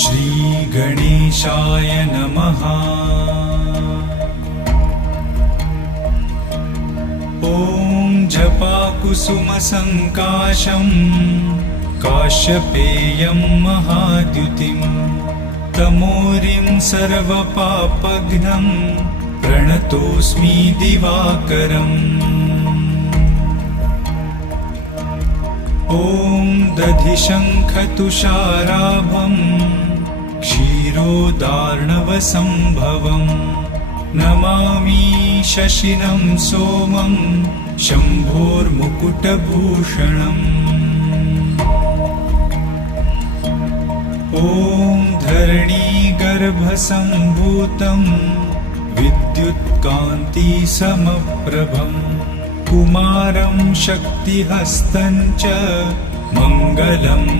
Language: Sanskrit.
श्रीगणेशाय नमः। ॐ जपाकुसुमसङ्काशं काश्यपेयं महाद्युतिं तमोरिं सर्वपापघ्नं प्रणतोऽस्मि दिवाकरम्। ॐ दधिशङ्खतुषाराभं क्षीरोदार्णवसम्भवम् नमामि शशिनं सोमं शम्भोर्मुकुटभूषणम्। ॐ धरणीगर्भसम्भूतं विद्युत्कान्तिसमप्रभम् कुमारं शक्तिहस्तं च मङ्गलम्